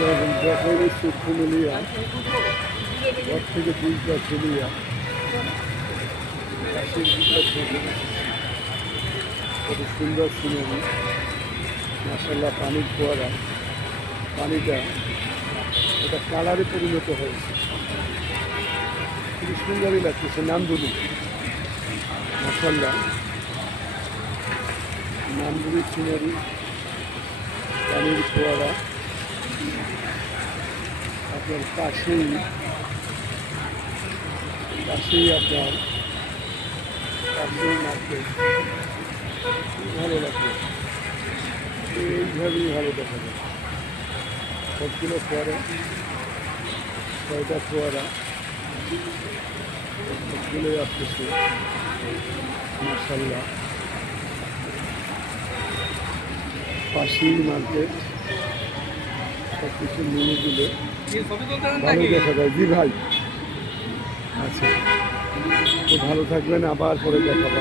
যখনই সূক্ষ্ম মিলিয়া ঘর থেকে দুইটা চলিয়া গাছের ভিতরে থেকে কত সুন্দর সিনারি, মাশাআল্লাহ। পানির ফোয়ারা, পানিটা এটা কালারে পরিণত হয়েছে, খুবই সুন্দরই লাগতেছে। নামদুলি, মাশাআল্লাহ, নামদুলির সিনারি, পানির ফোয়ারা। আপনার পাশেই আপনার পাশেই মার্কেট, ভালো লাগবে। এইভাবেই ভালো দেখা যায়। সবগুলো ফোয়ারা, 6টা ফোয়ারা, সবগুলোই আসতেছে, মাশাআল্লাহ। পাশেই মার্কেট, সব কিছু মিলে দিলে ভালো দেখা যায়। জি ভাই, আচ্ছা, তো ভালো থাকবেন, আবার পরে দেখা পাবেন।